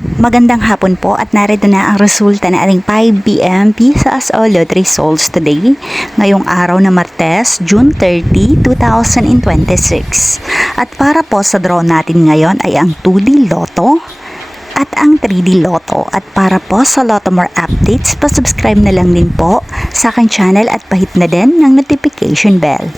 Magandang hapon po at narito na ang resulta ng ating 5pm Pisas o Lottery Souls today, ngayong araw na Martes, June 30, 2026. At para po sa draw natin ngayon ay ang 2D Lotto at ang 3D Lotto. At para po sa Lotto More updates, pa-subscribe na lang din po sa aking channel at pahit na din ng notification bell.